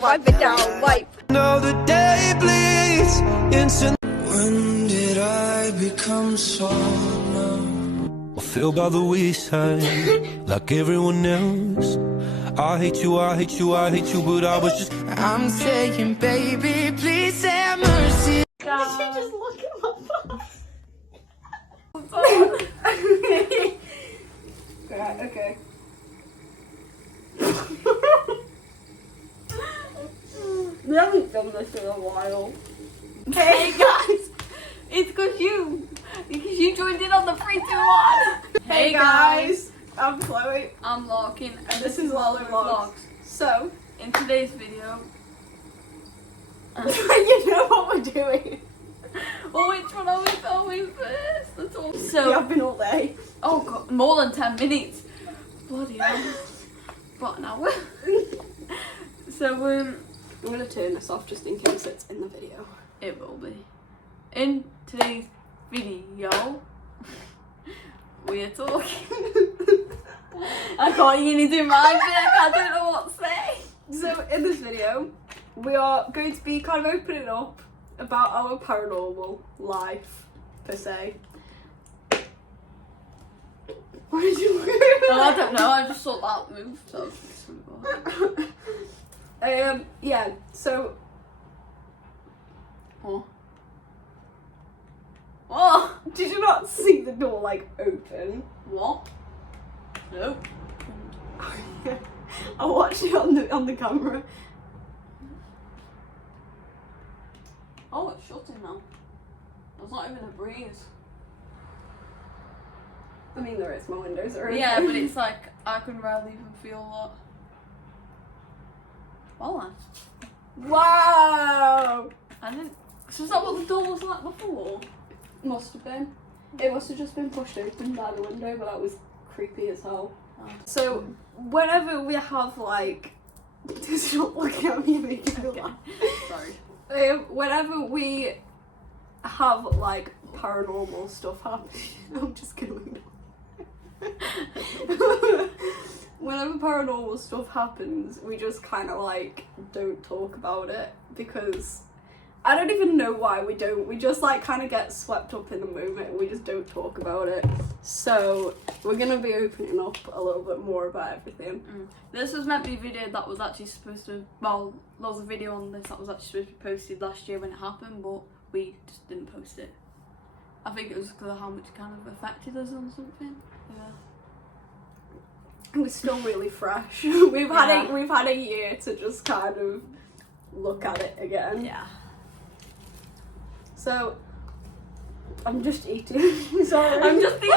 Wipe it down, wipe. Now the day bleeds into. When did I become so numb? I feel by the wayside like everyone else. I hate you, I hate you, I hate you, but I was just. I'm saying, baby, please have mercy. Did you just look at my phone? Right, okay. We haven't done this in a while. Hey guys, it's because you joined in on the 3, 2, 1. Hey guys, I'm Chloe. I'm Larkin, and This is Lalo Vlogs. So, in today's video, you know what we're doing. oh, which one are we filming first? That's all. We So, have been all day. oh god, more than 10 minutes. Bloody hell. But an hour. So, I'm gonna turn this off just in case it's in the video. it will be. In today's video, we are talking. I can't even do mine, I don't know what to say. So, in this video, we are going to be kind of opening up about our paranormal life, per se. What did you do? No, I don't know, I just saw that move, so yeah, so oh. Oh, did you not see the door like open? what? No. I watched it on the camera. Oh, it's shutting now. There's not even a breeze. I mean, there is, my windows are open. Yeah, but it's like, I can barely even feel that. Well then. Wow! I didn't. So is that what the door was like before? Must have been. It must have just been pushed open by the window, but that was creepy as hell. Oh. So, whenever we have like. Just not looking at me making me laugh. Sorry. Whenever we have like paranormal stuff happen, I'm just kidding. Whenever paranormal stuff happens, we just kind of like don't talk about it because I don't even know why we don't. We just like kind of get swept up in the moment and we just don't talk about it. So we're gonna be opening up a little bit more about everything. This was meant to be a video that was actually supposed to, well, there was a video on this that was actually supposed to be posted last year when it happened, but we just didn't post it. I think it was because of how much it kind of affected us or something. Yeah. We're still really fresh. We've had Yeah. a year to just kind of look at it again. Yeah. So I'm just eating. Sorry. I'm just eating.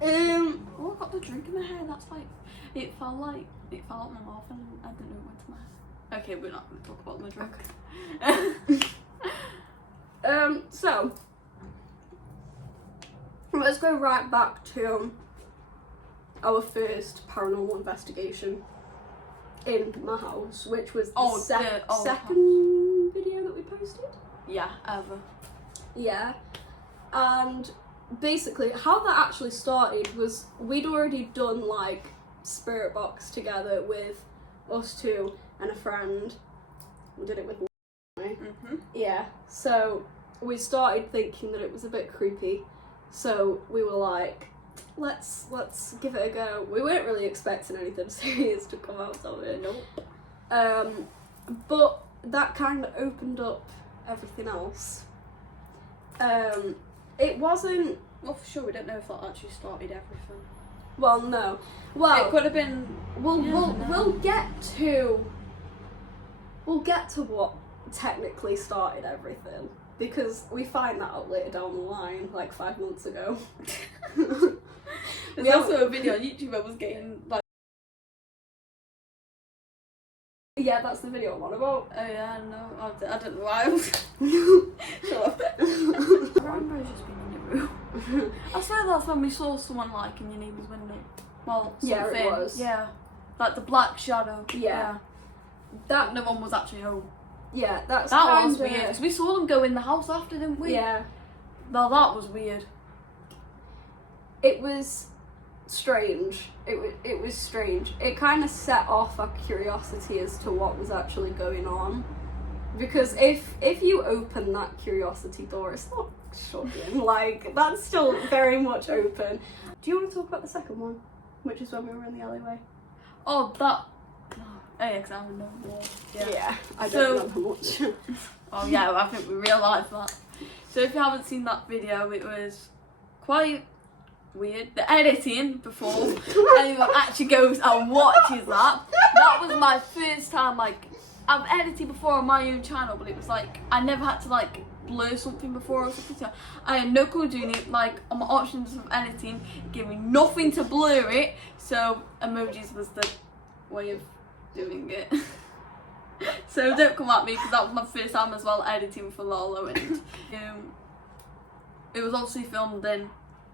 Oh, I got the drink in my hair. That's like, it fell out my mouth and I didn't know it went to my hair. Okay, we're not going to talk about my drink. So let's go right back to our first paranormal investigation in my house, which was the second video that we posted. Yeah, ever. Yeah, and basically how that actually started was we'd already done like spirit box together with us two and a friend. We did it with yeah, so we started thinking that it was a bit creepy, so we were like, let's give it a go. We weren't really expecting anything serious to come out of it. Nope. But that kind of opened up everything else. It wasn't. Well, for sure, we don't know if that actually started everything. Well, no. Well, it could have been. We'll get to what technically started everything because we find that out later down the line, like 5 months ago. There's also a video on YouTube where I was getting like. Yeah, that's the video I'm on about. Oh yeah, no, I don't know why I was. Shut up. I remember us just being in the room. I swear that's when we saw someone like in your neighbour's window. Well, something. Yeah, it was. Yeah, like the black shadow. Yeah. That no one was actually home. Yeah, that was weird. Because we saw them go in the house after, didn't we? Yeah. Well, that was weird. It was strange. It was strange. It kind of set off our curiosity as to what was actually going on. Because if you open that curiosity door, it's not shut in. Like, that's still very much open. Do you want to talk about the second one? Which is when we were in the alleyway. Oh, that. Oh, yeah, because I don't know. Yeah, I don't remember much. Oh, yeah, I think we realised that. So, if you haven't seen that video, it was quite weird. The editing before anyone actually goes and watches that. That was my first time, like, I've edited before on my own channel, but it was like, I never had to, like, blur something before or something. So I had no clue doing it. Like, on my options of editing, it gave me nothing to blur it. So emojis was the way of doing it. So don't come at me, because that was my first time as well editing for Lolo, and it was obviously filmed in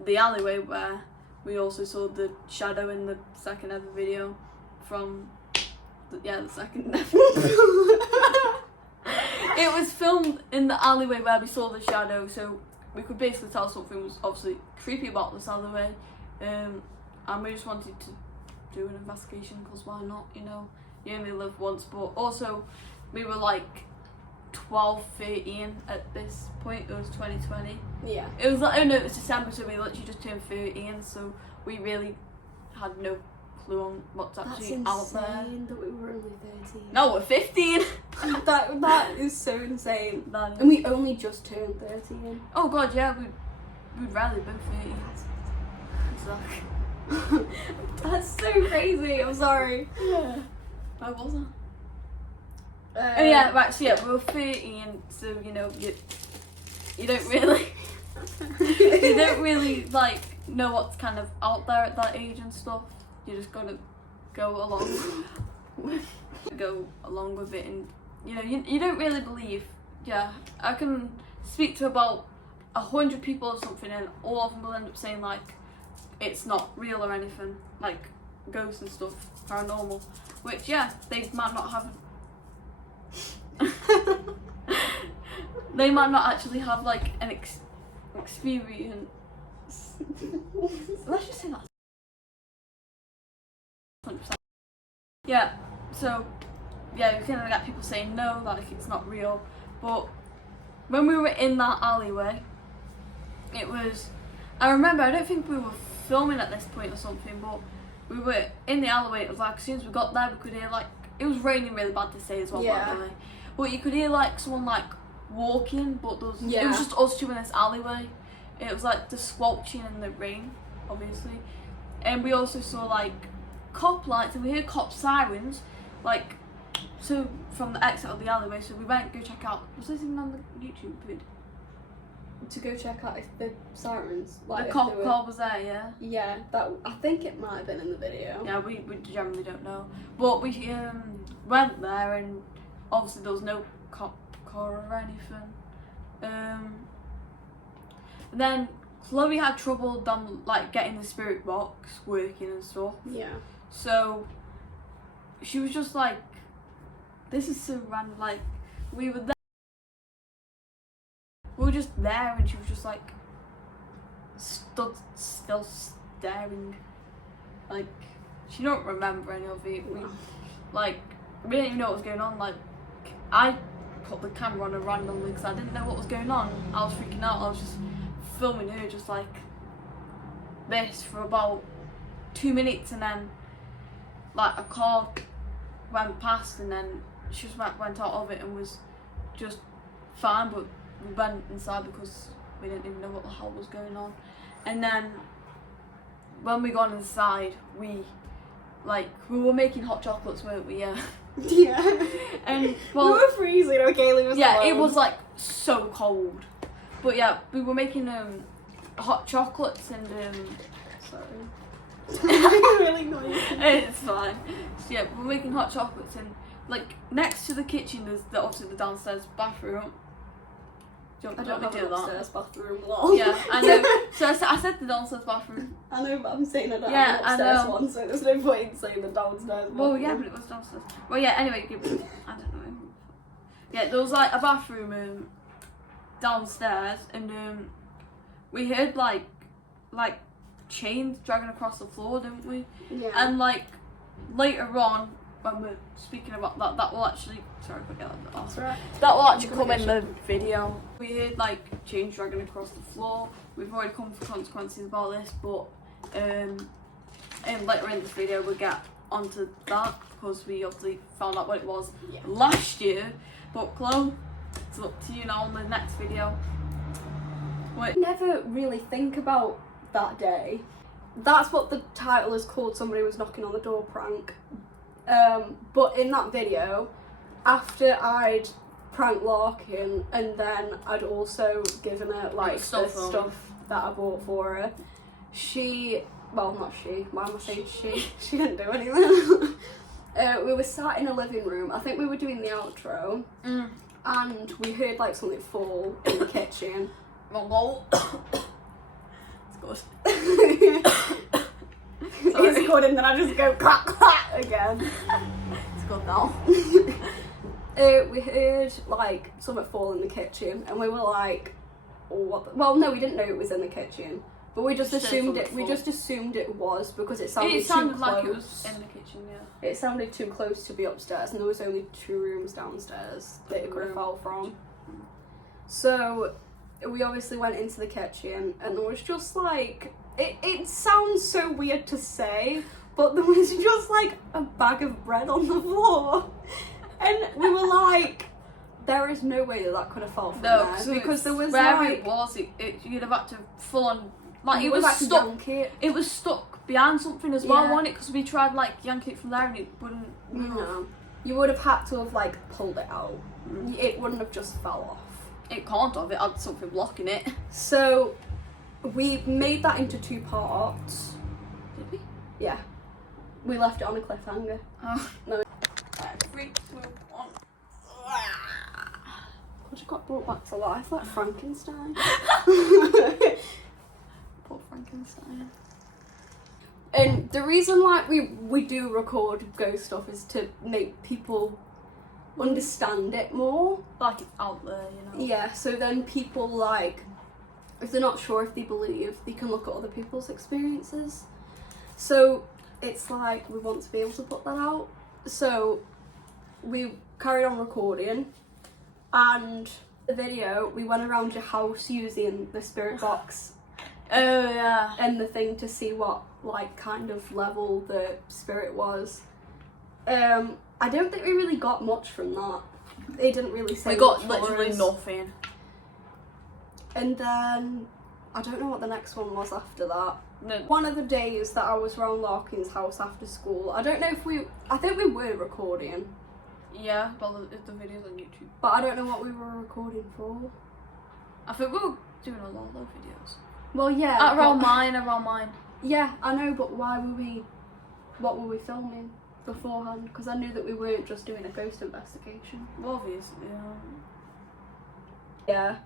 the alleyway where we also saw the shadow in the second ever video from the second ever. It was filmed in the alleyway where we saw the shadow, so we could basically tell something was obviously creepy about this alleyway, and we just wanted to do an investigation, because why not, you know, you only live once. But also we were like 12, 13 at this point. It was 2020. Yeah. It was like, oh no, it was December, so we literally just turned 13, so we really had no clue on what's actually out there. That's insane that we were only 13. No, we're 15. that is so insane. That is. And we only just turned 13. Oh god, yeah, we'd rarely been 13. Exactly. That's so crazy. I'm sorry. Yeah. Why wasn't? Oh yeah, right. So yeah, we were 13. So you know, you don't really, you don't really like know what's kind of out there at that age and stuff. You just gotta go along with it, and you know, you don't really believe. Yeah, I can speak to about 100 people or something, and all of them will end up saying like it's not real or anything, like ghosts and stuff, paranormal. Which yeah, they might not have. They might not actually have like an experience. Let's just say that. 100%. Yeah, so yeah, you kind of get people saying no, like it's not real. But when we were in that alleyway, it was. I remember, I don't think we were filming at this point or something, but we were in the alleyway. It was like as soon as we got there, we could hear like it was raining really bad to say as well, by the way. But you could hear like someone like walking, but there was, it was just us two in this alleyway. It was like the squelching in the rain, obviously, and we also saw like cop lights, and we heard cop sirens, like so from the exit of the alleyway. So we went go check out. Was this even on the YouTube vid? To go check out if the sirens, like the cop car was there, yeah. Yeah, that I think it might have been in the video. Yeah, we generally don't know, but we went there, and obviously there was no cop car or anything. And then Chloe had trouble like getting the spirit box working and stuff. Yeah. So she was just like, "This is so random." Like we were there. We were just there, and she was just like stood still staring. Like she don't remember any of it. We didn't even know what was going on. Like I put the camera on her randomly because I didn't know what was going on. I was freaking out. I was just filming her just like this for about 2 minutes, and then like a car went past, and then she just went out of it and was just fine, but we went inside because we didn't even know what the hell was going on. And then when we got inside, we were making hot chocolates, weren't we? Yeah. Yeah. And well, we were freezing. Okay, was yeah, it was like so cold. But yeah, we were making hot chocolates, and sorry. Really noisy. It's fine. So yeah, we were making hot chocolates, and like next to the kitchen there's obviously the downstairs bathroom. I don't have an upstairs bathroom. Yeah, I know. So I said the downstairs bathroom. I know, but I'm saying I don't have an upstairs one, so there's no point in saying the downstairs bathroom. Well, yeah, but it was downstairs. Well, yeah, anyway, I don't know. Yeah, there was like a bathroom downstairs, and we heard like chains dragging across the floor, didn't we? Yeah. And like later on, when we're speaking about that, that will actually, sorry if I get that off. That's right. That will actually come in the video. We heard like chains dragging across the floor. We've already come for consequences about this, but and later in this video we'll get onto that because we obviously found out what it was last year. But Chloe, it's up to you now on the next video. I never really think about that day. That's what the title is called, Somebody Was Knocking on the Door prank. But in that video, after I'd pranked Larkin and then I'd also given her like the stuff that I bought for her, well, not she, why am I saying she? She didn't do anything. We were sat in a living room, I think we were doing the outro, and we heard like something fall in the kitchen. It's good. It's good, and then I just go clack clack again. It's good now. We heard like something fall in the kitchen, and we were like, "What?" Well, no, we didn't know it was in the kitchen, but we just assumed it. We just assumed it was because it sounded too close. Like it was in the kitchen. Yeah. It sounded too close to be upstairs, and there was only 2 rooms downstairs that it could have fell from. So we obviously went into the kitchen, and there was just like, it sounds so weird to say, but there was just like a bag of bread on the floor, and we were like, there is no way that could have fell from there, because there was where like, it was, you'd have had to full on, like it was was stuck. It was stuck behind something as well, Yeah. wasn't it? Because we tried like yanking it from there and it wouldn't move. No, you would have had to have like pulled it out. It wouldn't have just fell off. It can't have. It had something blocking it. So we made that into 2 parts. Did we? Yeah. We left it on a cliffhanger. Oh. No. 3, 2, 1. I just got brought back to life like Frankenstein. Poor Frankenstein. And the reason like we do record ghost stuff is to make people understand it more. Like it's out there, you know. Yeah, so then people like, if they're not sure if they believe, they can look at other people's experiences. So it's like we want to be able to put that out. So we carried on recording, and the video, we went around your house using the spirit box. Oh yeah. And the thing to see what like kind of level the spirit was. I don't think we really got much from that. They didn't really say. We got much for literally us. nothing. And then I don't know what the next one was after that. No. One of the days that I was around Larkin's house after school, I don't know if I think we were recording, Yeah, well the video's on YouTube. but I don't know what we were recording for. I think we were doing a lot of those videos. Well, yeah. Around mine. Yeah, I know, but what were we filming beforehand? Because I knew that we weren't just doing a ghost investigation. Well, obviously, Yeah.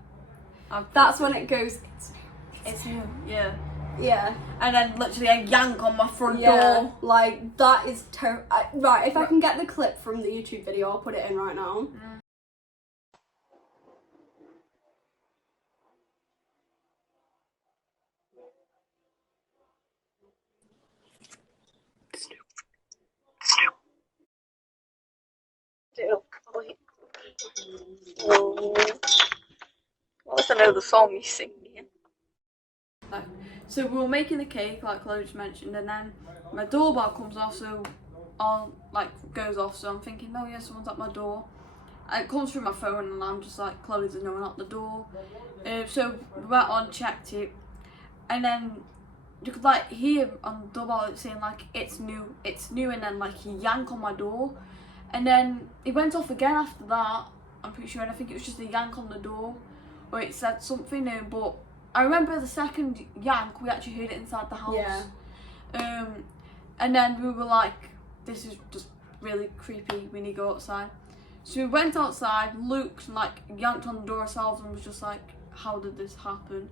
That's when it goes, it's new. Yeah. yeah. And then literally a yank on my front Yeah, door. like that is right, if I can get the clip from the YouTube video, I'll put it in right now. Well, I know the song you sing, Ian. So we were making the cake, like Chloe just mentioned, and then my doorbell comes off, so goes off. So I'm thinking, oh yeah, someone's at my door. And it comes through my phone, and I'm just like, Chloe, there's no one at the door. So we went on, checked it, and then you could like hear on the doorbell it saying like it's new, and then like he yanked on my door, and then it went off again after that. I'm pretty sure, and I think it was just a yank on the door, or it said something. But I remember the second yank, we actually heard it inside the house. Yeah. And then we were like, this is just really creepy, we need to go outside. So we went outside, looked, and like yanked on the door ourselves, and was just like, how did this happen?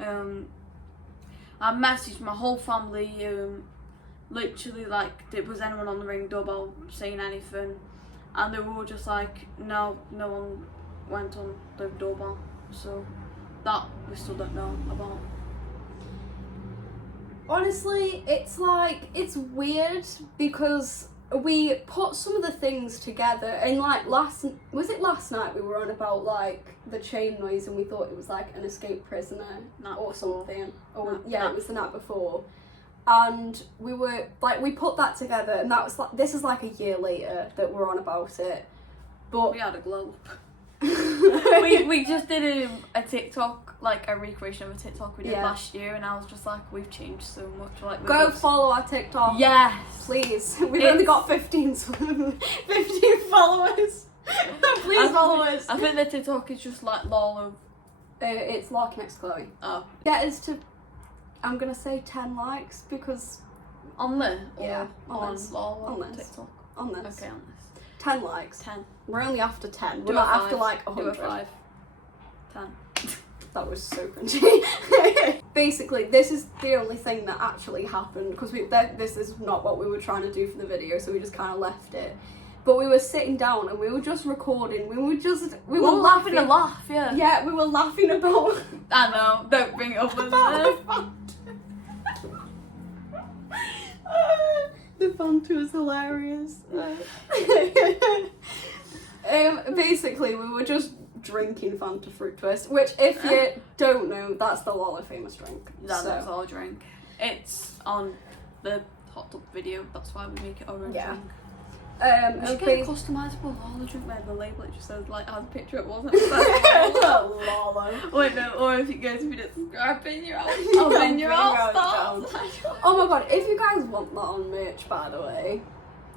I messaged my whole family, literally like, was anyone on the ring doorbell saying anything? And they were all just like, no one went on the doorbell. So that we still don't know about. Honestly, it's like, it's weird because we put some of the things together and like last night we were on about like the chain noise and we thought it was like an escaped prisoner or something. Or yeah, it was the night before. And we were like, we put that together and that was like, this is like a year later that we're on about it. But we had a glow up. we just did a TikTok, like a recreation of a TikTok we did last year, and I was just like, we've changed so much. Like, go follow our TikTok. Yes, please. We've only got 15 followers. Please follow us. I think the TikTok is just like lol. It's Larkinxchloe. Oh, get us to, I'm gonna say 10 likes because on the on this TikTok on this. Okay, on this. 10 likes. 10. We're only after 10. We're not after like 100. Do a 5. 10. That was so cringy. Basically, this is the only thing that actually happened because this is not what we were trying to do for the video, so we just kind of left it. But we were sitting down and we were just recording. We were laughing a laugh, yeah. Yeah, we were laughing about. I know. Don't bring it up as the Fanta was hilarious. Basically, we were just drinking Fanta Fruit Twist, which, if you don't know, that's the Lola famous drink. That's our drink. It's on the hot tub video. That's why we make it our own drink. We should get a customizable Lola drink where the label it just says like has a picture it wasn't. Lola. Wait, no, or if you guys didn't subscribe in your house, in your house. Oh my god, if you guys want that on merch, by the way,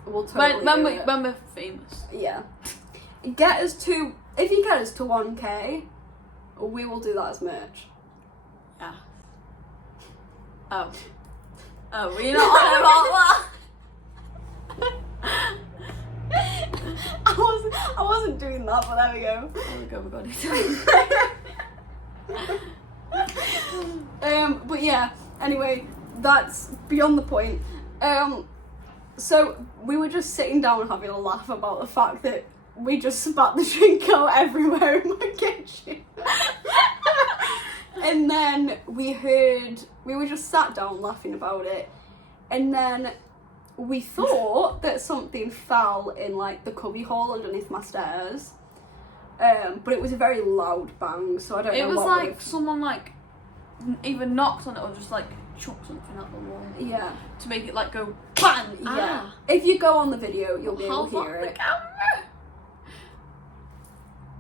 we'll totally when we're famous. Yeah. Get us to, if you get us to 1k, we will do that as merch. Yeah. Oh, we're not on about that. I wasn't doing that, but there we go. There we go, we got it. But yeah, anyway, that's beyond the point. So we were just sitting down having a laugh about the fact that we just spat the drink out everywhere in my kitchen. And then we were just sat down laughing about it, and then we thought that something fell in like the cubby hole underneath my stairs, but it was a very loud bang, so I don't know. It was like someone like either knocked on it or just like chucked something at the wall. Yeah. To make it like go bang. Yeah. If you go on the video, you'll be able to hear it. The camera?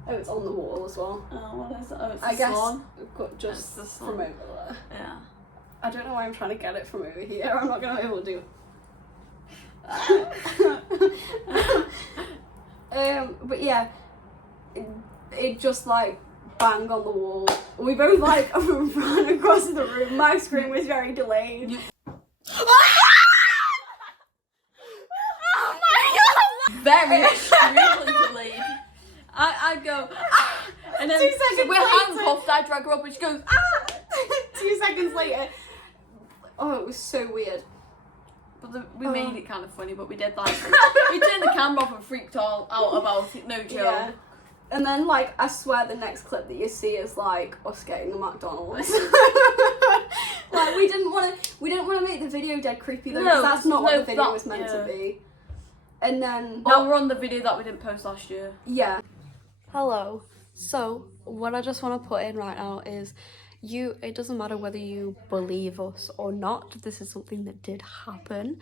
Oh, it's on the wall as well. Oh, what is it? Oh, it's I guess sun. Just from over there. Yeah. I don't know why I'm trying to get it from over here. I'm not gonna be able to do it. But yeah, it just like banged on the wall. We both like ran across the room. My scream was very delayed. Oh my god! Very extremely delayed. I go and then 2 seconds we're handcuffed. I drag her up and she goes 2 seconds later. Oh, it was so weird. But we made it kind of funny, but we did like we turned the camera off and freaked all out about it. No joke. Yeah. And then like I swear the next clip that you see is like us getting the McDonald's. Like we didn't want to make the video dead creepy though, because that's not what the video was meant to be. And then now we're on the video that we didn't post last year. Yeah. Hello. So what I just want to put in right now is it doesn't matter whether you believe us or not, this is something that did happen.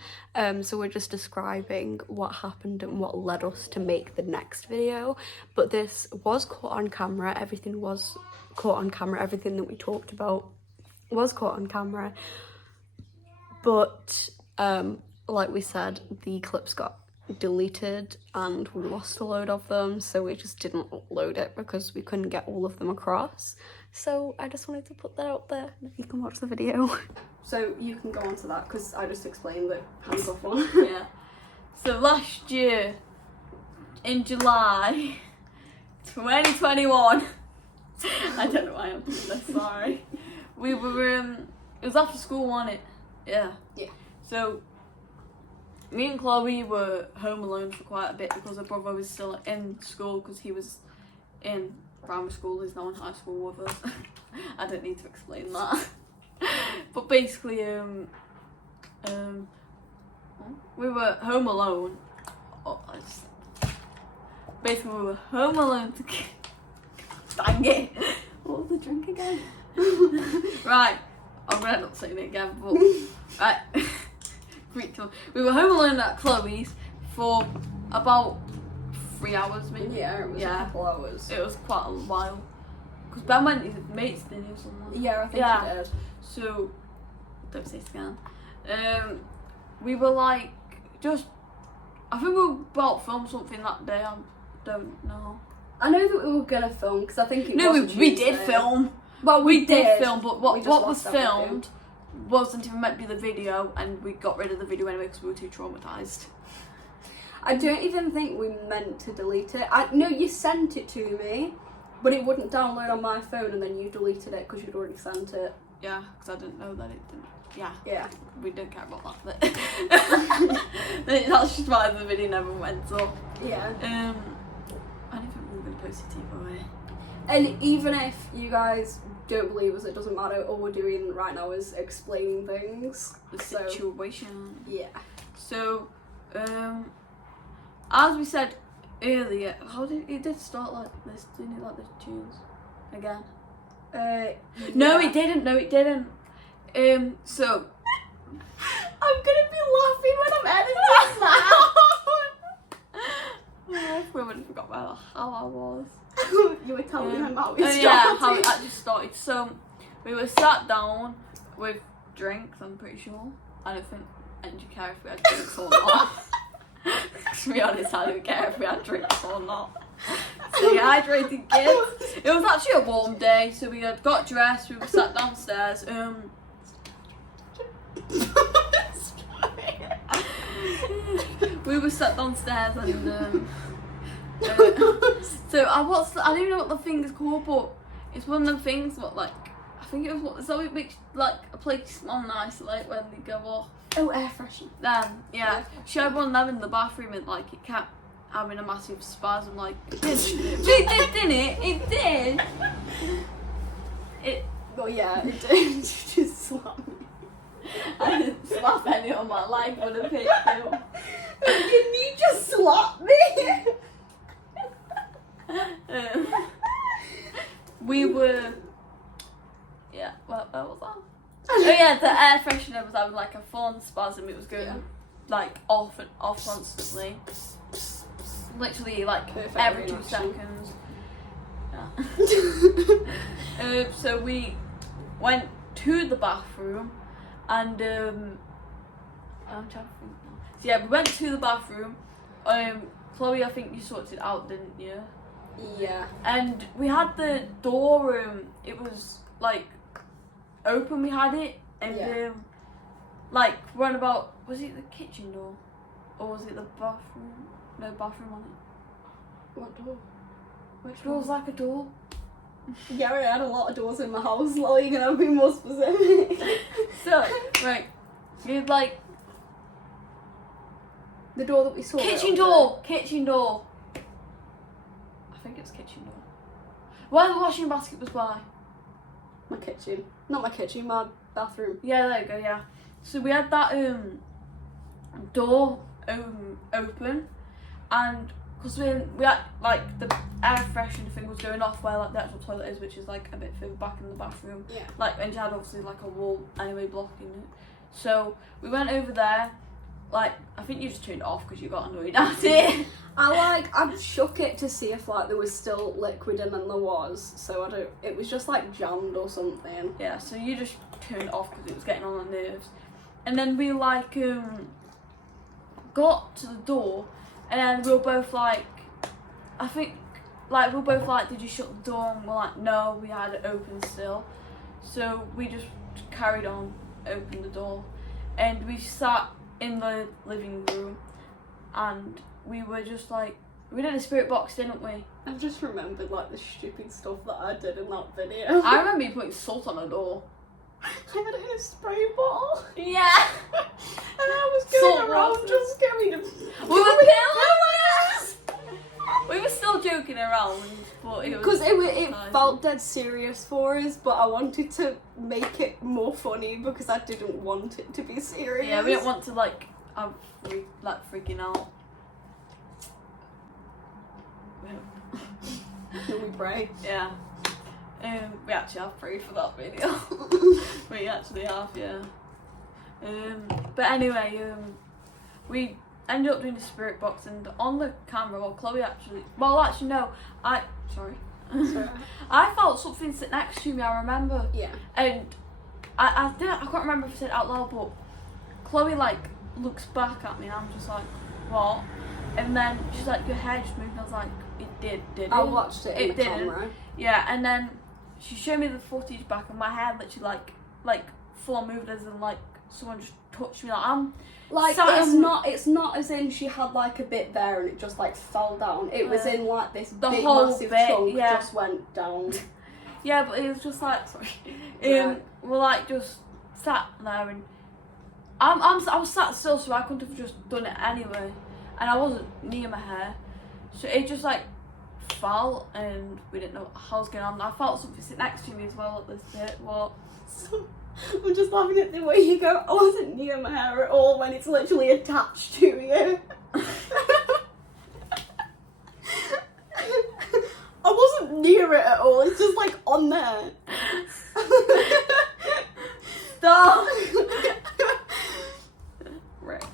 So we're just describing what happened and what led us to make the next video. But this was caught on camera, everything was caught on camera, everything that we talked about was caught on camera. But like we said, the clips got deleted and we lost a load of them, so we just didn't upload it because we couldn't get all of them across. So I just wanted to put that out there that you can watch the video. So you can go on to that because I just explained the hands off one. Yeah. So last year in July 2021, I don't know why I'm doing this, sorry. We were it was after school, wasn't it? Yeah. Yeah. So me and Chloe were home alone for quite a bit because her brother was still in school because he was in primary school, he's now in high school with us. I don't need to explain that. But basically, we were home alone. Basically, we were home alone dang it! What was the drink again? Right, I'm gonna end up saying it again, but right. We were home alone at Chloe's for about 3 hours, maybe. Yeah, it was a couple hours. It was quite a while. Because Ben went with his mates, didn't he, or something? Yeah, I think he did. So, don't say scam. We were like, I think we were about to film something that day, I don't know. I know that we were gonna film, because I think it No, was we did film. Well, we did film, but what was lost everything. filmed wasn't even meant to be the video, and we got rid of the video anyway because we were too traumatised. I don't even think we meant to delete it. No, you sent it to me, but it wouldn't download on my phone, and then you deleted it because you'd already sent it. Yeah, because I didn't know that it didn't. Yeah. We don't care about that bit. That's just why the video never went up. Yeah. I don't think we were going to post it either way. And even if you guys don't believe us, it doesn't matter. All we're doing right now is explaining things. The situation. Yeah. So, as we said earlier, it did start like this, didn't it? Like the tunes again. No, it didn't. No, it didn't. So I'm gonna be laughing when I'm editing now. I really forgot about how I was. You were telling them how it started. Yeah, how it actually started. So we were sat down with drinks, I'm pretty sure. I don't think anyone care if we had drinks or not. To be honest, I don't care if we had drinks or not. Stay hydrated, kids. It was actually a warm day, so we had got dressed, we were sat downstairs. We were sat downstairs and so I don't even know what the thing is called, but it's one of them things what like I think it was what so it makes like a place smell nice like when they go off. Oh, air freshener. Yeah. She had one of them in the bathroom and like it kept having a massive spasm like it did, didn't it? It did. Well, yeah, it did. Just slap me. I didn't slap any on my leg with a picture. Can you just slap me? We were, yeah, what was that? Oh yeah, the air freshener was having like a full spasm. It was going like off and off constantly. Literally like Perfect every 2 reaction. seconds. Yeah. So we went to the bathroom and I'm trying to think now. So yeah, we went to the bathroom. Chloe, I think you sorted it out, didn't you? Yeah. And we had the door, it was like open, we had it, and like run about, was it the kitchen door? Or was it the bathroom? No bathroom on it. What door? Which door was like a door? Yeah, I had a lot of doors in my house, like, you're gonna be more specific. So, right, you'd like... The door that we saw. Kitchen door! Kitchen door! I think it's kitchen door. Where the washing basket was by? My kitchen. Not my kitchen, my bathroom. Yeah, there you go, yeah. So we had that door open, and because we had like the air freshener thing was going off where like the actual toilet is, which is like a bit further back in the bathroom. Yeah. Like, and she had obviously like a wall anyway blocking it. So we went over there. Like, I think you just turned it off because you got annoyed at it. I shook it to see if like there was still liquid in, and there was. So it was just like jammed or something. Yeah, so you just turned it off because it was getting on my nerves. And then we like got to the door, and then we were both like, I think like we were both like, did you shut the door? And we're like, no, we had it open still. So we just carried on, opened the door, and we sat in the living room, and we were just like, we did a spirit box, didn't we? I've just remembered like the stupid stuff that I did in that video. I remember you putting salt on the door. I had it in a spray bottle. Yeah. And I was going Salt around water. just going to... We were pillows! We were still joking around, but it was Because it felt dead serious for us, but I wanted to make it more funny because I didn't want it to be serious. Yeah, we didn't want to freaking out. Can we pray? Yeah. We actually have prayed for that video. We actually have, yeah. But anyway, we ended up doing the spirit box, and on the camera, Chloe actually, no, sorry. I felt something sit next to me, I remember. Yeah. And I can't remember if I said it out loud, but Chloe looks back at me and I'm just like, what? And then she's like, your hair just moved, and I was like, it did. I watched it in the didn't. camera. Yeah, and then she showed me the footage back, and my hair literally like full on moved, as in someone just touched me. It's not as in she had a bit there and it just fell down. It was in this the big whole massive bit, chunk yeah. just went down. Yeah, but it was just sorry. Yeah. We're just sat there, and I was sat still, so I couldn't have just done it anyway, and I wasn't near my hair, so it just fell, and we didn't know how was going on. I felt something sit next to me as well at this bit. What? I'm just laughing at the way you go, I wasn't near my hair at all, when it's literally attached to you. I wasn't near it at all, it's just on there. Stop! Rip.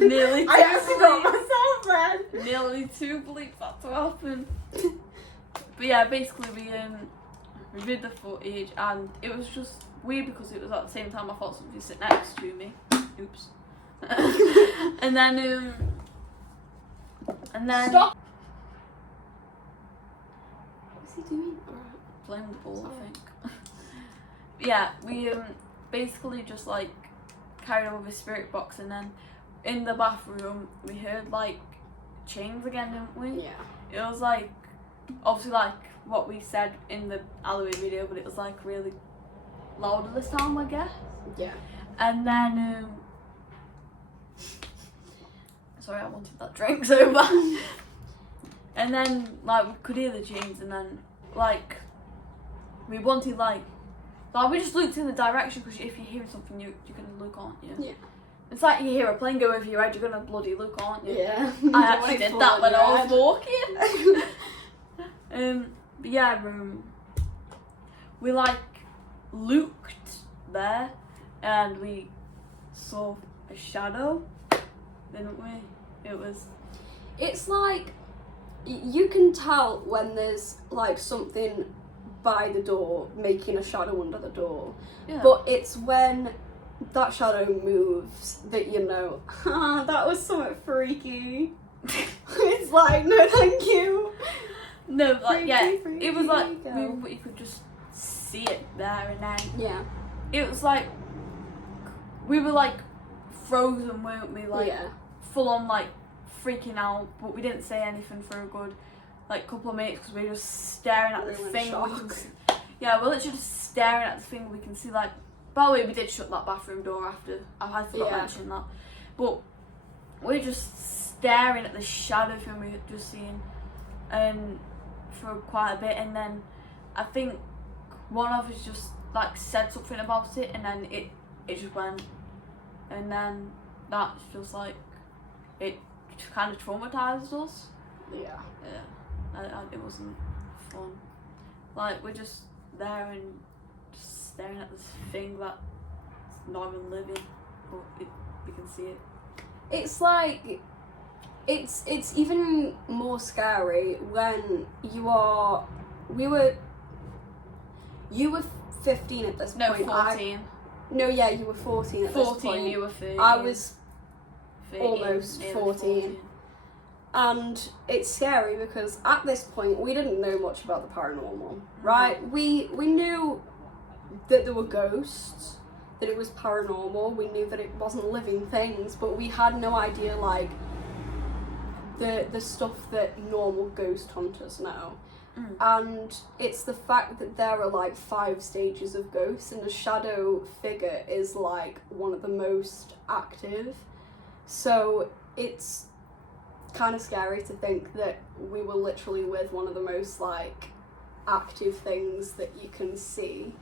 Nearly two I actually got bleeps. myself then. Nearly 2 bleeps, that's what happened. But yeah, basically we did the footage, and it was just weird because it was at the same time I felt something sit next to me. Oops. and then Stop. What's he doing? Blame the ball, I think. Yeah, we basically just carried on with the spirit box, and then in the bathroom we heard chains again, didn't we? Yeah. It was obviously what we said in the Halloween video, but it was really louder this time, I guess. Yeah. And then sorry, I wanted that drink so bad. And then we could hear the chains, and then we wanted we just looked in the direction, because if you're hearing something you're gonna look, aren't you? Yeah. It's like you hear a plane go over your head, you're gonna bloody look, aren't you? Yeah. I actually did that when I was walking. But yeah, we looked there, and we saw a shadow, didn't we? It's you can tell when there's something by the door making a shadow under the door. Yeah. But it's when that shadow moves that you know, that was something freaky. It's no thank you. No, Freaky, it was go. but you could just see it there, and then Yeah. it was we were frozen, weren't we? Yeah. Full on freaking out, but we didn't say anything for a good couple of minutes, because we were just staring at We the were in thing. shock. Yeah, we're literally just staring at the thing. We can see by the way, we did shut that bathroom door after. I forgot to mention that, but we're just staring at the shadow thing we had just seen, for quite a bit, and then I think one of us just said something about it, and then it just went, and then that's just it kind of traumatized us. Yeah. It wasn't fun. We're just there and just staring at this thing that's not even living, but we can see it. It's it's even more scary when you were 15 at this No, point. 14. You were 14 at this 14, point. you were 13. I was 13, almost nearly 14. And it's scary because at this point we didn't know much about the paranormal, right? We knew that there were ghosts, that it was paranormal, we knew that it wasn't living things, but we had no idea the stuff that normal ghost hunters know. And it's the fact that there are 5 stages of ghosts, and the shadow figure is one of the most active. So it's kind of scary to think that we were literally with one of the most like active things that you can see,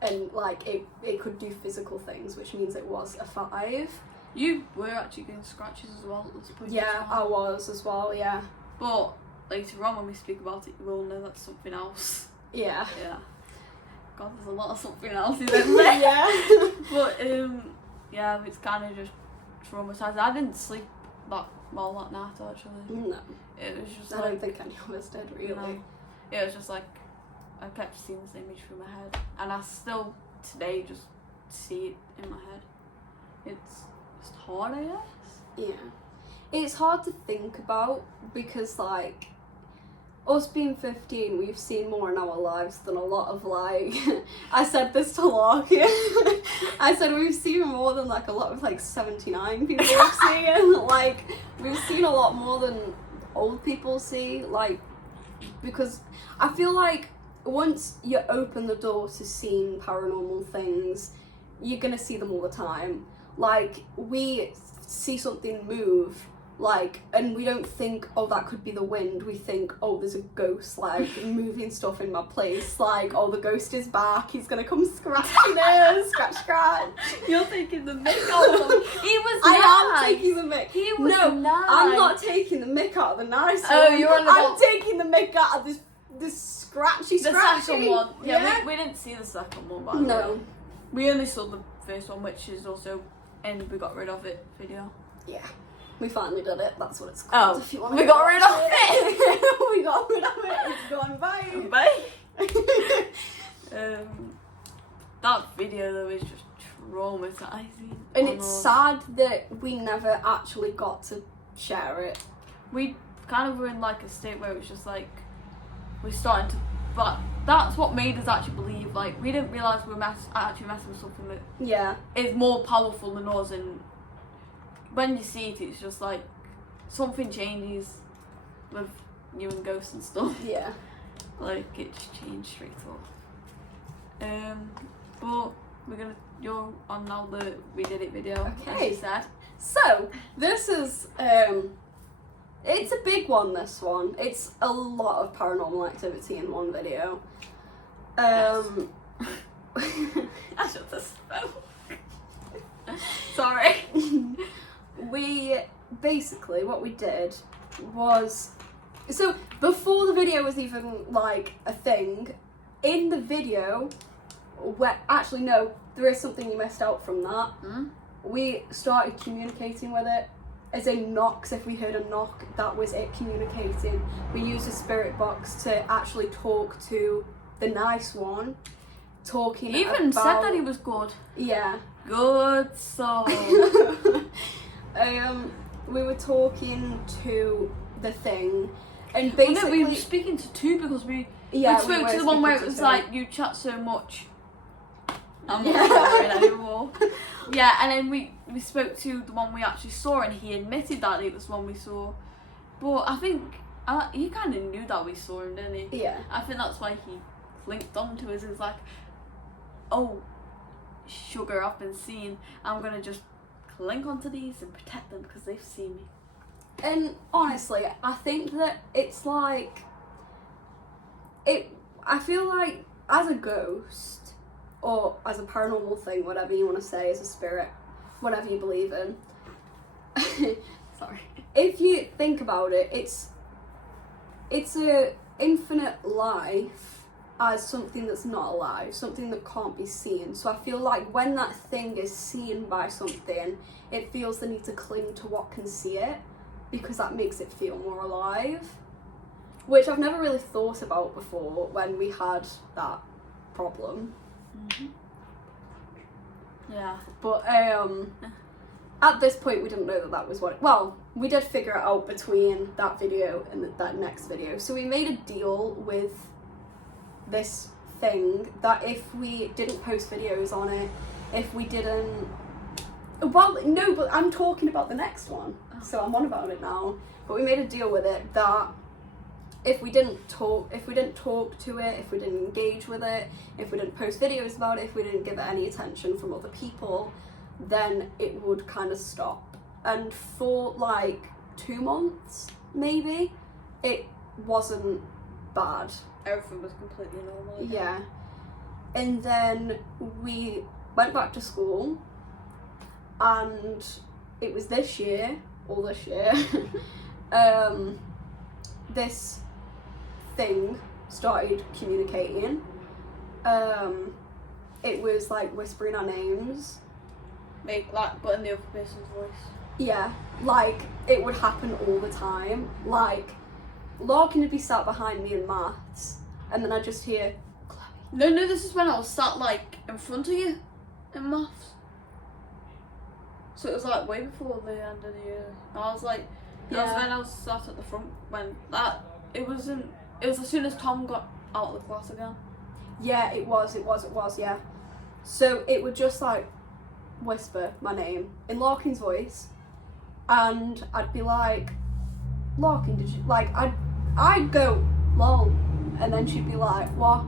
and like it could do physical things, which means it was a 5. You were actually getting scratches as well at this point. Yeah, I was as well, yeah. But later on when we speak about it, you will know that's something else. Yeah. Yeah. God, there's a lot of something else in there. Yeah. But yeah, it's kind of just traumatized. I didn't sleep that well that night actually. No. It was just I don't think any of us did, really. No. It was just like I kept seeing this image through my head, and I still today just see it in my head. It's just hard, I guess. Yeah. It's hard to think about because, like, us being 15, we've seen more in our lives than a lot of, like, I said this to Larkin. I said we've seen more than, like, a lot of, like, 79 people have seen. Like, we've seen a lot more than old people see, like, because I feel like once you open the door to seeing paranormal things, you're gonna see them all the time. Like, we see something move, like, and we don't think, oh, that could be the wind. We think, oh, there's a ghost, like, moving stuff in my place. Like, oh, the ghost is back. He's gonna come scratching us. Scratch. You're taking the mick out of him. He was I nice. am taking the mick. He was nice. I'm not taking the mick out of the nice one. Oh, you're on the I'm taking the mick out of this scratchy. The second one. Yeah, we didn't see the second one, by the way. No. We only saw the first one, which is also and we got rid of it video. Yeah. We finally did it. That's what it's called. Oh, if you want we got rid of it. We got rid of it. It's gone. Bye. Bye. That video though is just traumatizing. And it's sad that we never actually got to share it. We kind of were in like a state where it was just like we're starting to, but that's what made us actually believe. Like we didn't realise we were actually messing with something that is more powerful than us, and when you see it, it's just like something changes with you and ghosts and stuff. Yeah. Like it just changed straight up. But you're on now the We Did It video, as you said. So this is it's a big one, this one. It's a lot of paranormal activity in one video. I should have spoke. Sorry. We basically, what we did was, so before the video was even like a thing, in the video, actually no, there is something you missed out from that. We started communicating with it. As in knocks, if we heard a knock, that was it communicating. We used a spirit box to actually talk to the nice one, talking He even said that he was good. Yeah. Good soul. We were talking to the thing, and basically we were speaking to two because we were spoke to the one where it was two. like, you chat so much. I'm not sorry anymore. Yeah, and then we spoke to the one we actually saw, and he admitted that it was the one we saw. But I think he kind of knew that we saw him, didn't he? Yeah. I think that's why he linked on to us. It was like, oh, sugar, I've been seen. I'm gonna just clink onto these and protect them because they've seen me. And honestly, I think that it's like I feel like as a ghost, or as a paranormal thing, whatever you want to say, as a spirit, whatever you believe in. Sorry. If you think about it, it's a infinite life as something that's not alive, something that can't be seen. So I feel like when that thing is seen by something, it feels the need to cling to what can see it, because that makes it feel more alive. Which I've never really thought about before when we had that problem. Yeah. But at this point we didn't know that was what we did figure it out between that video and that next video. So we made a deal with this thing that if we didn't post videos on it, if we didn't, well, no, but I'm talking about the next one, so I'm on about it now. But we made a deal with it that if we didn't talk to it, if we didn't engage with it, if we didn't post videos about it, if we didn't give it any attention from other people, then it would kind of stop. And for like 2 months, maybe, it wasn't bad. Everything was completely normal again. Yeah. And then we went back to school, and it was this year, this thing started communicating. It was like whispering our names. But in the other person's voice. Yeah, like it would happen all the time. Like Larkin would be sat behind me in maths, and then I'd just hear Chloe. No, this is when I was sat like in front of you in maths. So it was like way before the end of the year. I was like, that was when I was sat at the front when it was as soon as Tom got out of the class again. Yeah, it was, yeah. So it would just like whisper my name in Larkin's voice, and I'd be like, Larkin, did you, like, I'd go, lol, and then she'd be like, what?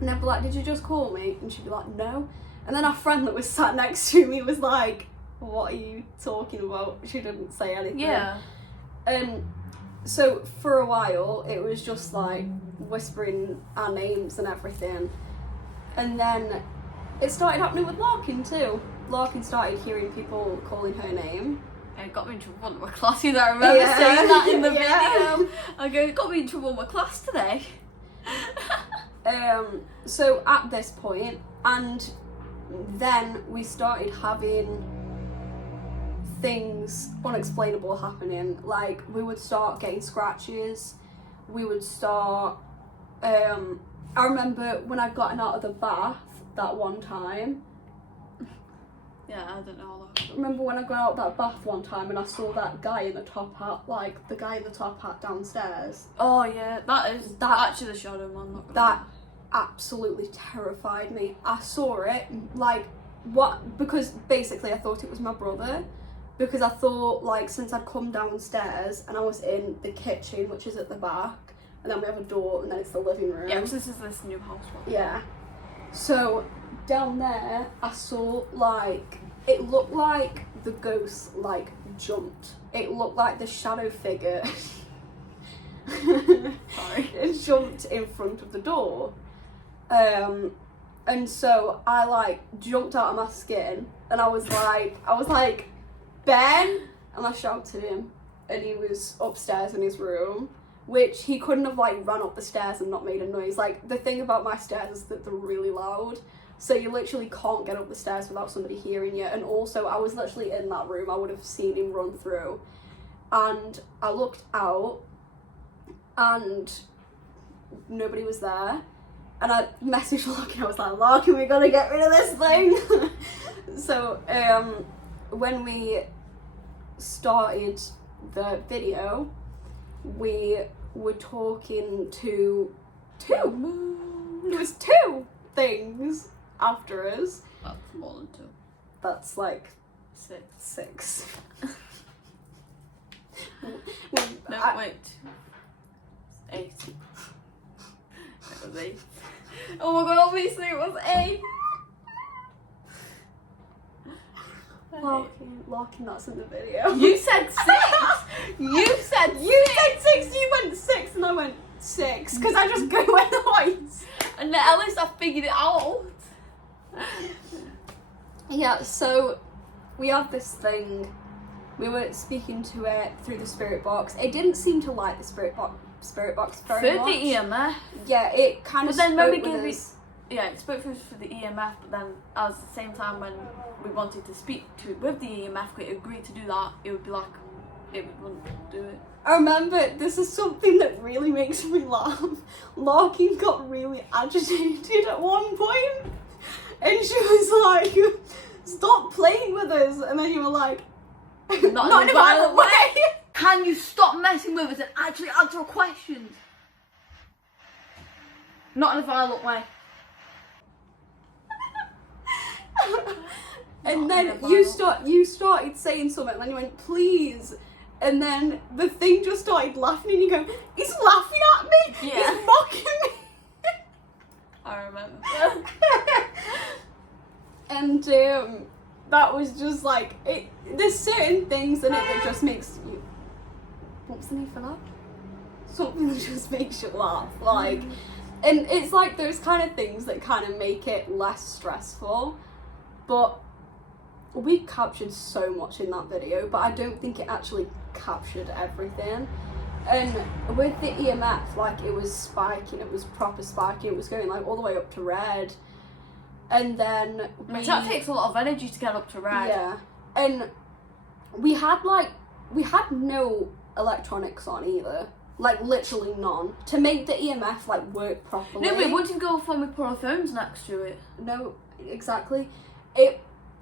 And I'd be like, did you just call me? And she'd be like, no. And then our friend that was sat next to me was like, what are you talking about? She didn't say anything. Yeah. And so for a while it was just like whispering our names and everything, and then it started happening with Larkin too. Larkin started hearing people calling her name. And it got me in trouble with my classes. I remember saying that in the video. I go, it got me in trouble with my class today. So at this point, and then we started having things unexplainable happening. Like we would start getting scratches. We would start. I remember when I'd gotten out of the bath that one time. Yeah, I don't know how that. Remember when I got out of that bath one time and I saw that guy in the top hat, like the guy in the top hat downstairs. Oh yeah, that is actually the shadow man. Not gonna That absolutely terrified me. I saw it, like, what? Because basically I thought it was my brother. Because I thought, like, since I'd come downstairs and I was in the kitchen, which is at the back, and then we have a door, and then it's the living room. Yeah, because this is this new house one. Yeah. So down there, I saw, like, it looked like the ghost, like, jumped. It looked like the shadow figure. Sorry. It jumped in front of the door. And so I, like, jumped out of my skin, and I was like, Ben! And I shouted him, and he was upstairs in his room, which he couldn't have, like, run up the stairs and not made a noise. Like, the thing about my stairs is that they're really loud, so you literally can't get up the stairs without somebody hearing you. And also, I was literally in that room, I would have seen him run through. And I looked out, and nobody was there. And I messaged Larkin, I was like, Larkin, we gotta get rid of this thing! So, when we started the video, we were talking to there was 2 things after us. That's more than 2. That's like 6. Well, Wait. 8. It was 8. Oh my god, obviously it was 8. Larkin, that's in the video. You said 6. You said 6. You went 6, and I went 6 because I just go where the lights. And at least I figured it out. Yeah. So we had this thing. We were speaking to it through the spirit box. It didn't seem to like the spirit box very much. For the EMF. Yeah, it kind of. But then when we spoke with gave us. Yeah, it spoke for the EMF, but then at the same time when we wanted to speak to it with the EMF, we agreed to do that, it would be like, it wouldn't do it. I remember, this is something that really makes me laugh. Larkin got really agitated at one point, and she was like, stop playing with us, and then you were like, Not in a violent way! Can you stop messing with us and actually answer questions? Not in a violent way. And then you started saying something, and then you went, please. And then the thing just started laughing, and you go, he's laughing at me? Yeah. He's mocking me? I remember. And that was just like it. There's certain things in it that just makes you. What's the name for that? Something that just makes you laugh, like, and it's like those kind of things that kind of make it less stressful. But we captured so much in that video, but I don't think it actually captured everything. And with the EMF, like, it was spiking, it was proper spiking, it was going like all the way up to red. And then that takes a lot of energy to get up to red. Yeah. And we had no electronics on either. Like, literally none. To make the EMF like work properly. No, but it wouldn't even go off when we put our phones next to it. No, exactly.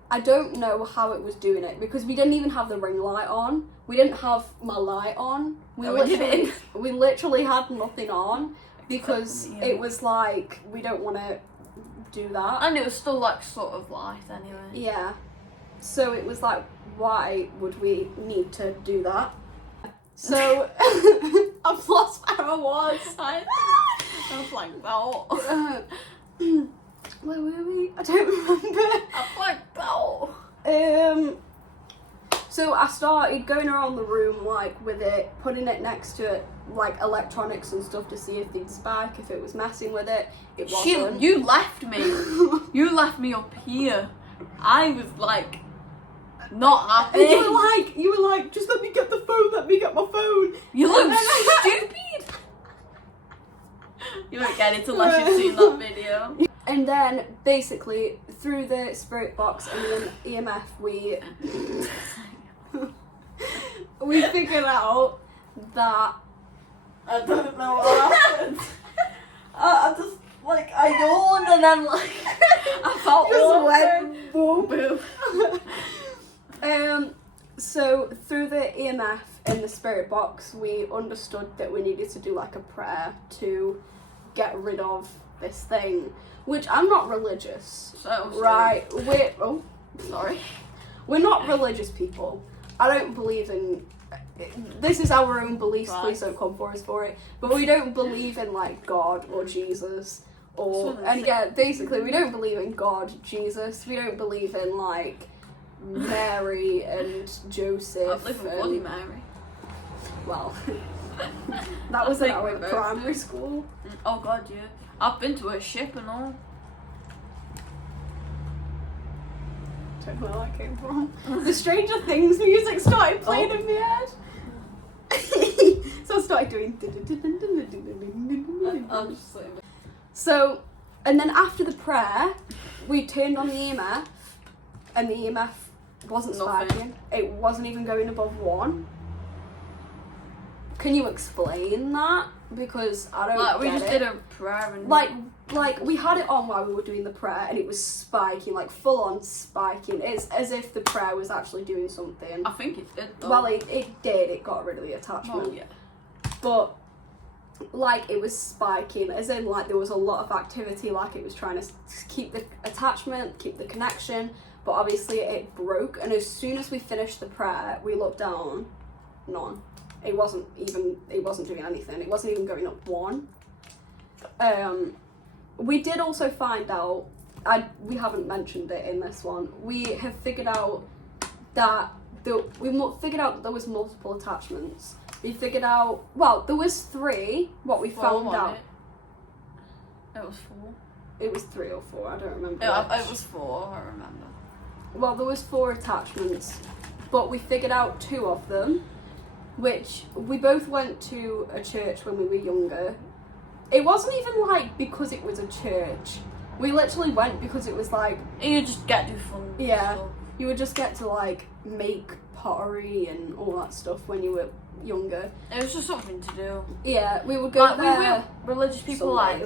I don't know how it was doing it, because we didn't even have the ring light on. We didn't have my light on. We literally had nothing on, because it was like, we don't want to do that. And it was still like sort of light anyway. Yeah. So it was like, why would we need to do that? So I've lost where I was. I was like, oh. Where were we? I don't remember. I'm like, oh. So I started going around the room, like, with it, putting it next to it, like, electronics and stuff to see if they'd spike, if it was messing with it. It wasn't. You left me. You left me up here. I was like, not happy. And you were like, just let me get the phone, let me get my phone. You look stupid. You won't get it unless you've seen that video. And then, basically, through the spirit box and the EMF, we figured out that... I don't know what happened. I just, like, I yawned and then, like, I felt just went boom. So, through the EMF in the spirit box, we understood that we needed to do, like, a prayer to get rid of this thing. Which, I'm not religious, right? We're not religious people. I don't believe in... This is our own beliefs, right. Please don't come for us for it. But we don't believe in, like, God or Jesus. Basically, we don't believe in God, Jesus. We don't believe in, like, Mary and Joseph. I believe in Bloody Mary. Well, that was in our primary school. Oh, God, yeah. I've been to a ship and all. Don't know where that came from. The Stranger Things music started playing in my head. So I started doing... So, and then after the prayer, we turned on the EMF, and the EMF wasn't spiking. It wasn't even going above 1. Can you explain that? Because I don't get it. We just did a prayer and... Like, we had it on while we were doing the prayer, and it was spiking, like, full-on spiking. It's as if the prayer was actually doing something. I think it did, though. Well, it did. It got rid of the attachment. Oh, yeah. But, like, it was spiking, as in, like, there was a lot of activity, like, it was trying to keep the attachment, keep the connection, but obviously it broke, and as soon as we finished the prayer, we looked down, none. It wasn't doing anything. It wasn't even going up 1. We did also find out, we haven't mentioned it in this one, we have figured out that there was multiple attachments. We figured out, well, there was 3, what we found out. It was 4. It was 3 or 4, I don't remember. It was 4, I remember. Well, there was 4 attachments, but we figured out 2 of them, which we both went to a church when we were younger. It wasn't even like because it was a church. We literally went because it was like... You just get to do fun stuff. You would just get to like make pottery and all that stuff when you were younger. It was just something to do. Yeah, we would go there. We were religious people like...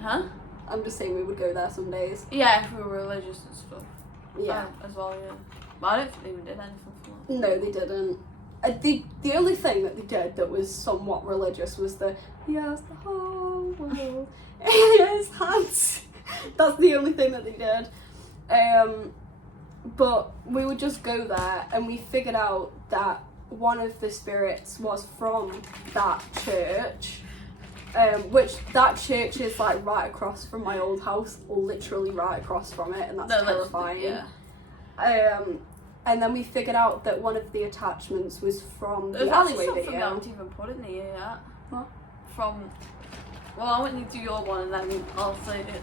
Huh? I'm just saying we would go there some days. Yeah, if we were religious and stuff. Yeah. As well, yeah. But I don't think they even did anything for that. No, they didn't. The only thing that they did that was somewhat religious was the yes, the whole world in his hands. That's the only thing that they did. But we would just go there, and we figured out that one of the spirits was from that church. Which that church is like right across from my old house, literally right across from it, and that's terrifying. And then we figured out that one of the attachments was from There's the actually alleyway something I video. haven't even put in here yet. What? From. Well, I went into your one and then I'll say it.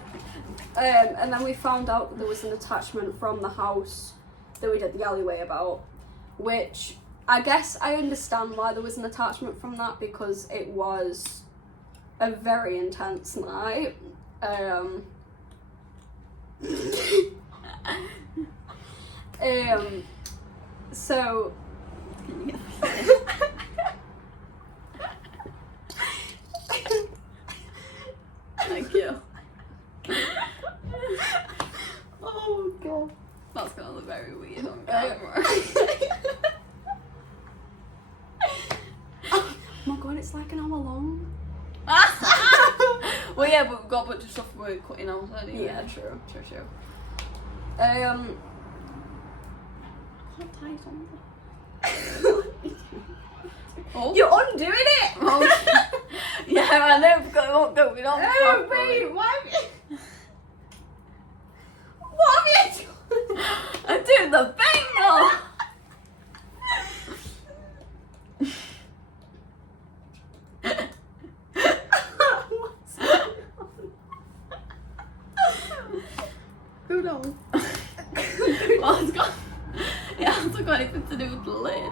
And then we found out that there was an attachment from the house that we did the alleyway about, which I guess I understand why there was an attachment from that, because it was a very intense night. So Thank you. oh god. That's gonna look very weird on camera. Oh my god, it's like an hour long. Well, yeah, but we've got a bunch of stuff we're cutting out anyway. Yeah, true. I can't tie it on. Oh. You're undoing it! Oh, yeah, I know, because it won't go. We don't. Oh, wait, why have you... What have you done? I'm doing the bingo! Go down. Well, it's got. It hasn't got anything to do with the lid.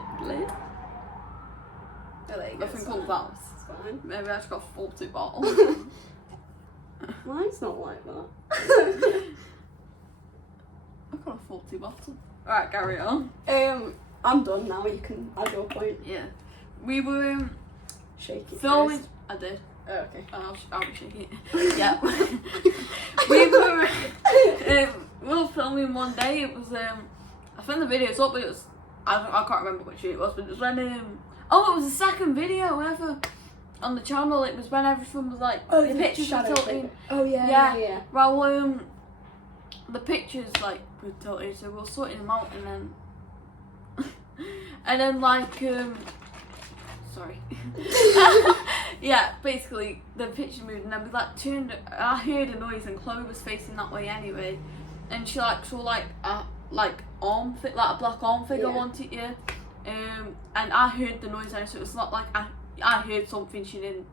Oh, there you go. Nothing comes out. It's fine. Maybe I just got a faulty bottle. Mine's not like that. I've got a faulty bottle. Alright, carry on. I'm done now. You can add your point. Yeah. We were Shake it filming. first. I did. Oh, okay. I'll shake it. Yeah. we were filming one day. It was I think the video's up, but it was I can't remember which year it was, but it was when it was the second video ever on the channel. It was when everything was like the pictures were tilting. Oh yeah. Yeah. Well, the pictures like were tilted, so we were sorting them out, and then like sorry. Yeah, basically the picture moved, and then we like turned. I heard a noise, and Chloe was facing that way anyway, and she like saw like a arm fit, like a black arm figure, wanted you. And I heard the noise, and so it's not like I heard something. She didn't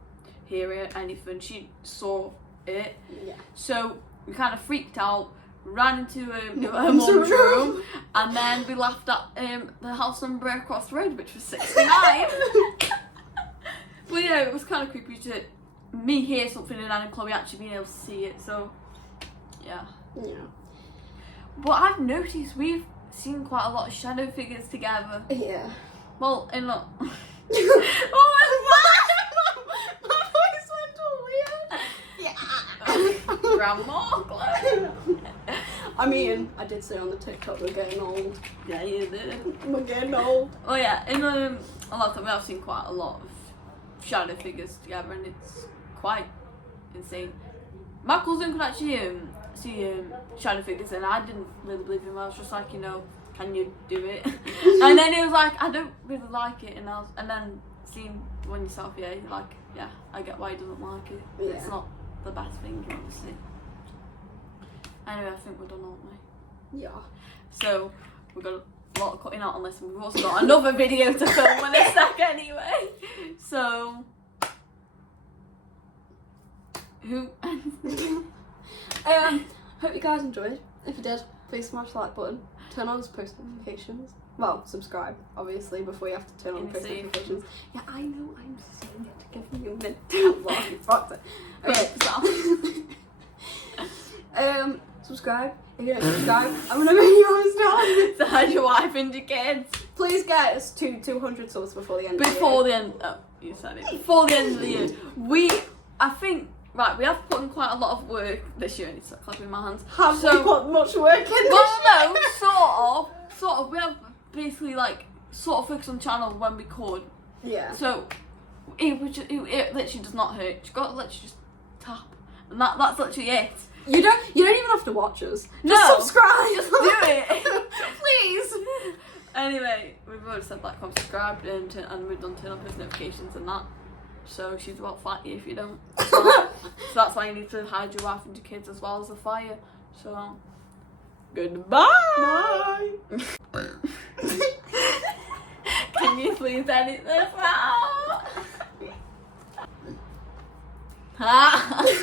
hear it, anything. She saw it. Yeah. So we kind of freaked out, ran into her mum's room, and then we laughed at the house number across the road, which was 69. But yeah, it was kind of creepy to me hear something and then Chloe actually being able to see it. So yeah. Yeah. But I've noticed we've seen quite a lot of shadow figures together. Yeah. Well, in a... Oh my voice went all weird. Yeah. Grandma, Chloe. I mean, I did say on the TikTok we're getting old. Yeah, you did. We're getting old. Oh yeah, in a lot of time I've seen quite a lot of shadow figures together, and it's quite insane. My cousin could actually see shadow figures, and I didn't really believe him. I was just like, can you do it? And then he was like, I don't really like it, and then seeing one yourself, yeah, I get why he doesn't like it. Yeah. It's not the best thing, obviously. Anyway, I think we're done, aren't we? Yeah. So we've got a lot of cutting out on this, and we've also got another video to film in a sec anyway. So who? Hope you guys enjoyed. If you did, please smash the like button. Turn on those post notifications. Well, subscribe, obviously, before you have to turn on post notifications. Yeah, I know I'm saying it to give me a minute to fuck it. Okay, subscribe. If you don't subscribe, I'm gonna make you understand. So how's your wife and your kids? Please get us to 200 subs before the end of the year. Before the end, oh, you said it. Before the end of the year, I think, right, we have put in quite a lot of work this year. I need to start clapping my hands. Have we put much work in this? Well, no, sort of. We have basically like sort of focused on channel when we could. Yeah. So it literally does not hurt. You got to literally just tap, and that's literally it. You don't even have to watch us. No, Just subscribe. Just do it, Please. Anyway, we've already said like, subscribed, and we've done turn on post notifications and that. So she's about fight you if you don't. So that's why you need to hide your wife and your kids as well as the fire. So Goodbye. Bye. Can you please edit this out?